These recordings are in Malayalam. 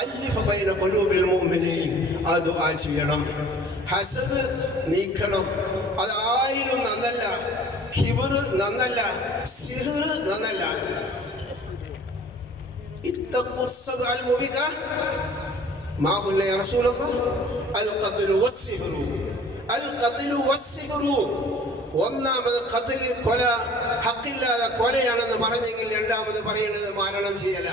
അല്ലിഫ ബൈന ഖുലൂബിൽ മുഅ്മിനീൻ ആ ദുആ ചെയ്യണം. ഹസദ് നീക്കണം. അത് ആരിലും നന്നല്ല. കിബർ നന്നല്ല. സിഹ്ർ നന്നല്ല. ഇത്തഖുസ്സദ് അൽ മുബിക മാ ഖുല്ല യാ റസൂലല്ലാഹ് അൽ ഖത്ലു വസ്സിഹ്റു അൽ ഖത്ലു വസ്സിഹ്റു. ഒന്നാമത് ഖത്ൽ, കൊല, ഹക്കില്ലാതെ കൊലയാണെന്ന് പറഞ്ഞെങ്കിൽ രണ്ടാമത് പറയുന്നത് മരണം ചെയ്യല.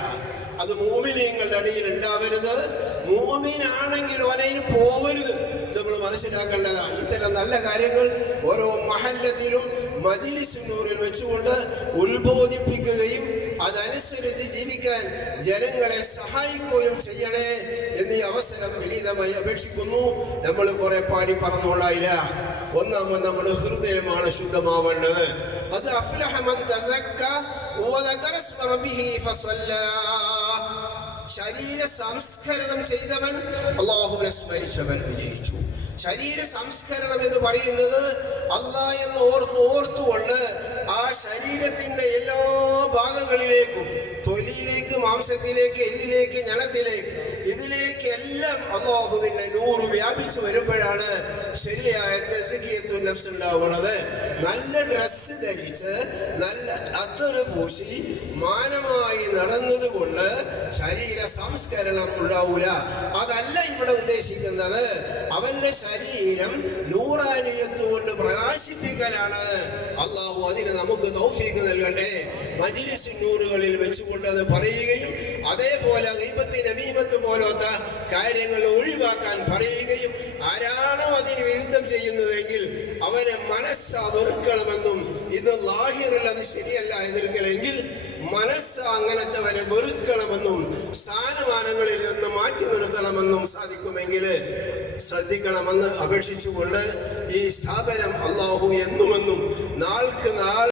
അത് മുഅ്മിനീങ്ങളുടെ ഇടയിൽ ഉണ്ടാവരുത്. മുഅ്മിനാണെങ്കിൽ ഒരേന് പോവരുത്. നമ്മൾ മനസ്സിലാക്കേണ്ടതാണ്. ഇത്തരം നല്ല കാര്യങ്ങൾ ഓരോ മഹല്ലത്തിലും മജ്‌ലിസ് നൂറിൽ വെച്ചുകൊണ്ട് ഉത്ബോധിപ്പിക്കുകയും അതനുസരിച്ച് ജീവിക്കാൻ ജനങ്ങളെ സഹായിക്കുകയും ചെയ്യണേ എന്നീ അവസരം വിനീതമായി അപേക്ഷിക്കുന്നു. നമ്മൾ കുറെ പാടി പറഞ്ഞോളായില്ല. ഒന്നാമത് നമ്മുടെ ഹൃദയമാണ് ശുദ്ധമാവേണ്ടത്. അത് അഫ്ലഹ മൻ തസക്ക വദകറ ഇസ്മ റബ്ബിഹി ഫസല്ലാ. ശരീര സംസ്കരണം ചെയ്തവൻ, അല്ലാഹുവിനെ സ്മരിച്ചവൻ വിജയിച്ചു. ശരീര സംസ്കരണം എന്ന് പറയുന്നത് അല്ലാഹ് എന്ന് ഓർത്തുകൊണ്ട് ആ ശരീരത്തിന്റെ എല്ലാ ഭാഗങ്ങളിലേക്കും, തൊലിയിലേക്ക്, മാംസത്തിലേക്ക്, എല്ലിലേക്ക്, ഞണത്തിലേക്ക്, ഇതിലേക്ക് എല്ലാം അല്ലാഹുവിന്റെ നൂറ് വ്യാപിച്ചു വരുമ്പോഴാണ് ശരിയായ തസ്കിയത്തുൻ നഫ്സ് ഉണ്ടാവുന്നത്. നല്ല ഡ്രസ്സ് ധരിച്ച് നല്ല അത്തറ് പൂശി മാനമായി നടന്നത് കൊണ്ട് ശരീര സംസ്കരണം ഉണ്ടാവൂല. അതല്ല ഇവിടെ ഉദ്ദേശിക്കുന്നത്. അവന്റെ ശരീരം നൂറാനിയത്ത് കൊണ്ട് പ്രകാശിപ്പിക്കലാണ്. അല്ലാഹു അതിന് നമുക്ക് തൗഫീഖ് നൽകട്ടെ. മജ്‌ലിസ് നൂറുകളിൽ വെച്ചുകൊണ്ട് അത് പറയുകയും അതേപോലെ ഗീബത്ത്, നമീമത്ത് പോലത്തെ കാര്യങ്ങൾ ഒഴിവാക്കാൻ പറയുകയും ആരാണോ അതിന് വിരുദ്ധം ചെയ്യുന്നതെങ്കിൽ അവനെ മനസ്സ വെറുക്കണമെന്നും, ഇത് ലാഹിറിൽ അത് ശരിയല്ല എതിർക്കലെങ്കിൽ മനസ്സ അങ്ങനത്തെ വരെ വെറുക്കണമെന്നും സ്ഥാനമാനങ്ങളിൽ നിന്ന് മാറ്റി നിർത്തണമെന്നും സാധിക്കുമെങ്കിൽ ശ്രദ്ധിക്കണമെന്ന് അപേക്ഷിച്ചുകൊണ്ട് ഈ സ്ഥാപനം അല്ലാഹു എന്നുമെന്നും നാൾക്ക് നാൾ